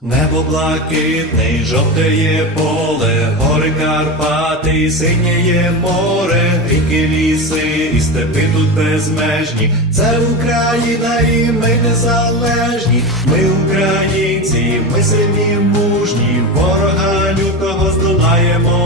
Небо блакитний, жовтеє поле, гори Карпати, синєє море, ріки ліси і степи тут безмежні. Це Україна і ми незалежні. Ми українці, ми сильні, мужні, ворога лютого здолаємо.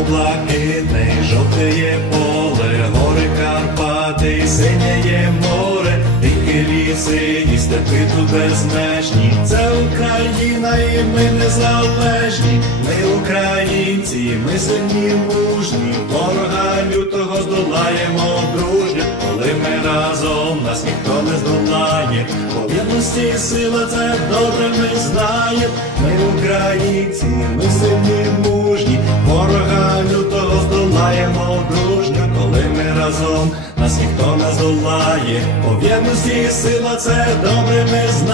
Небо блакитне, жовтеє поле, гори Карпати, синєє море, ріки ліси і степи тут безмежні. Це Україна і ми незалежні. Ми українці, ми сильні мужні, ворога лютого здолаємо дружньо, коли ми разом нас ніхто не здолає. По сила це добре ми знаємо. Ми українці, ми сильні здолаємо коли ми разом нас ніхто не здолає. По єдності сила це добре ми знаємо.